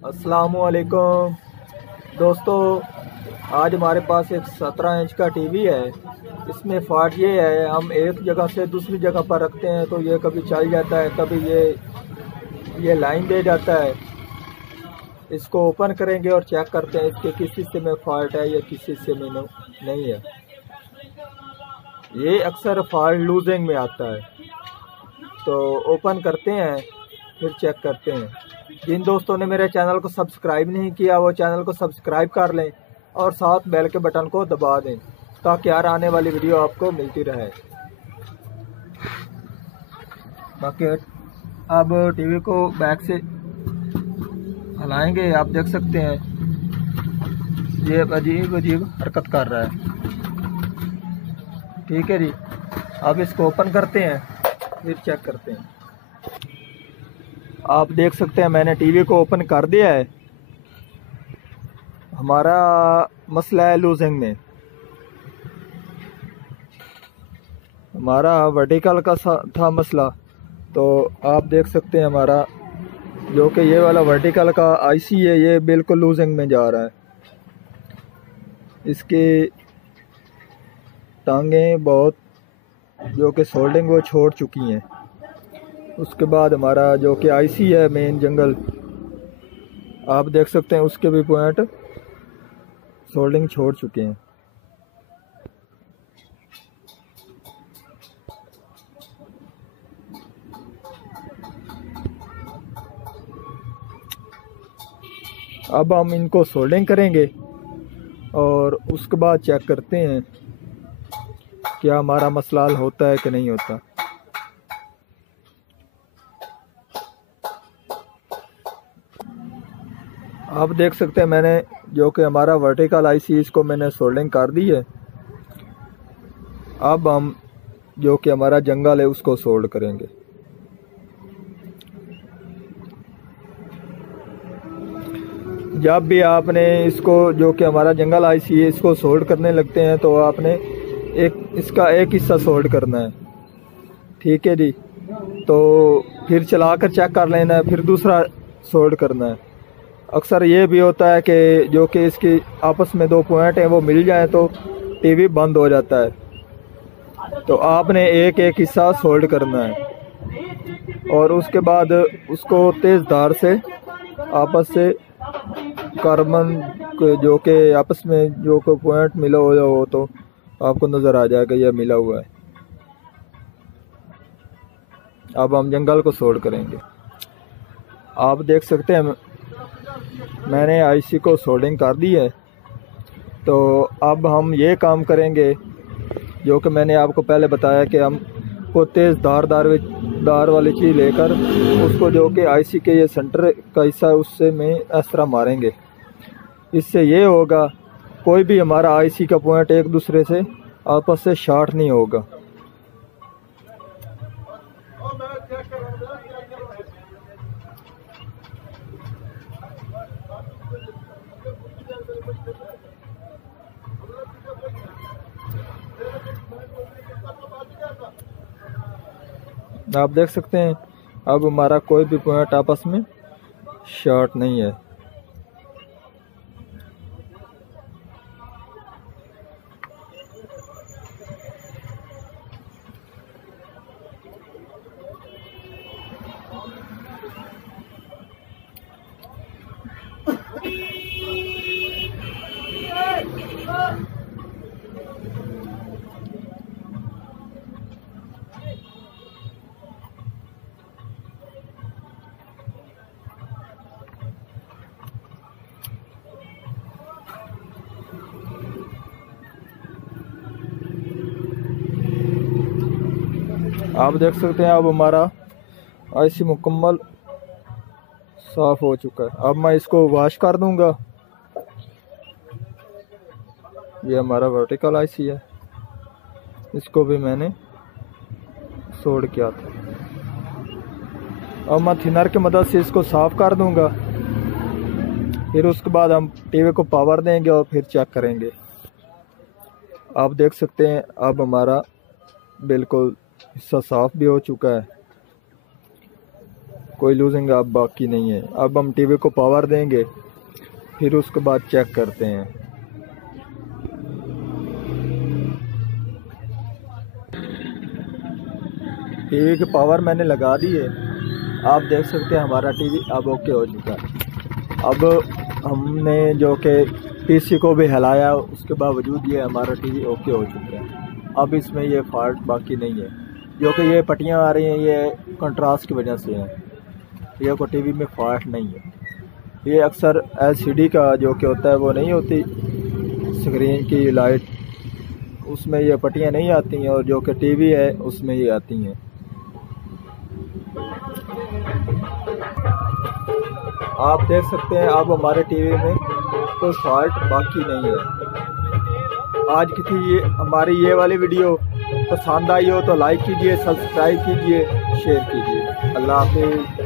अस्सलामुअलैकुम दोस्तों, आज हमारे पास एक 17 इंच का टीवी है। इसमें फ़ॉल्ट ये है, हम एक जगह से दूसरी जगह पर रखते हैं तो ये कभी चल जाता है, कभी ये लाइन दे जाता है। इसको ओपन करेंगे और चेक करते हैं इसके किस हिस्से में फ़ॉल्ट है या किस हिस्से में नहीं है। ये अक्सर फ़ॉल्ट लूजिंग में आता है, तो ओपन करते हैं फिर चेक करते हैं। जिन दोस्तों ने मेरे चैनल को सब्सक्राइब नहीं किया वो चैनल को सब्सक्राइब कर लें और साथ बेल के बटन को दबा दें ताकि हर आने वाली वीडियो आपको मिलती रहे। बाकी अब टीवी को बैक से हलाएंगे, आप देख सकते हैं ये अजीब अजीब हरकत कर रहा है। ठीक है जी, अब इसको ओपन करते हैं फिर चेक करते हैं। आप देख सकते हैं मैंने टीवी को ओपन कर दिया है। हमारा मसला है लूजिंग में, हमारा वर्टिकल का था मसला। तो आप देख सकते हैं हमारा जो कि ये वाला वर्टिकल का आईसी है ये बिल्कुल लूजिंग में जा रहा है। इसकी टांगें बहुत जो कि सोल्डिंग वो छोड़ चुकी हैं। उसके बाद हमारा जो कि आईसी है मेन जंगल, आप देख सकते हैं उसके भी पॉइंट सोल्डिंग छोड़ चुके हैं। अब हम इनको सोल्डिंग करेंगे और उसके बाद चेक करते हैं क्या हमारा मसला हल होता है कि नहीं होता। आप देख सकते हैं मैंने जो कि हमारा वर्टिकल आईसी इसको मैंने सोल्डिंग कर दी है। अब हम जो कि हमारा जंगल है उसको सोल्ड करेंगे। जब भी आपने इसको जो कि हमारा जंगल आईसी है इसको सोल्ड करने लगते हैं तो आपने इसका एक हिस्सा सोल्ड करना है। ठीक है जी, तो फिर चलाकर चेक कर लेना है, फिर दूसरा सोल्ड करना है। अक्सर ये भी होता है कि जो कि इसकी आपस में दो पॉइंट हैं वो मिल जाए तो टीवी बंद हो जाता है। तो आपने एक एक हिस्सा सोल्ड करना है और उसके बाद उसको तेज़ धार से आपस से कार्बन जो कि आपस में जो को पॉइंट मिला हो तो आपको नज़र आ जाएगा यह मिला हुआ है। अब हम जंगल को सोल्ड करेंगे। आप देख सकते हैं मैंने आईसी को सोल्डिंग कर दी है। तो अब हम ये काम करेंगे जो कि मैंने आपको पहले बताया कि हम को तेज़ धार वाली चीज़ लेकर उसको जो कि आईसी के ये सेंटर का हिस्सा है उससे में इस तरह मारेंगे। इससे ये होगा कोई भी हमारा आईसी का पॉइंट एक दूसरे से आपस से शॉर्ट नहीं होगा। आप देख सकते हैं अब हमारा कोई भी पॉइंट आपस में शॉर्ट नहीं है। आप देख सकते हैं अब हमारा आईसी मुकम्मल साफ़ हो चुका है। अब मैं इसको वॉश कर दूंगा। ये हमारा वर्टिकल आईसी है, इसको भी मैंने सोल्ड किया था। अब मैं थिनर की मदद से इसको साफ़ कर दूंगा। फिर उसके बाद हम टीवी को पावर देंगे और फिर चेक करेंगे। आप देख सकते हैं अब हमारा बिल्कुल हिस्सा साफ़ भी हो चुका है। कोई लूजिंग अब बाकी नहीं है। अब हम टीवी को पावर देंगे, फिर उसके बाद चेक करते हैं। टीवी की पावर मैंने लगा दी है, आप देख सकते हैं हमारा टीवी अब ओके हो चुका है। अब हमने जो कि पीसी को भी हिलाया, उसके बावजूद ये हमारा टीवी ओके हो चुका है। अब इसमें ये फॉल्ट बाकी नहीं है। जो कि ये पट्टियाँ आ रही हैं ये कंट्रास्ट की वजह से हैं, ये को टीवी में फॉल्ट नहीं है। ये अक्सर एलसीडी का जो कि होता है वो नहीं होती स्क्रीन की लाइट, उसमें ये पट्टियाँ नहीं आती हैं, और जो कि टीवी है उसमें ये आती हैं। आप देख सकते हैं अब हमारे टीवी में कोई फॉल्ट बाकी नहीं है। आज की थी ये हमारी ये वाली वीडियो, पसंद आई हो तो लाइक कीजिए, सब्सक्राइब कीजिए, शेयर कीजिए। अल्लाह हाफिज़।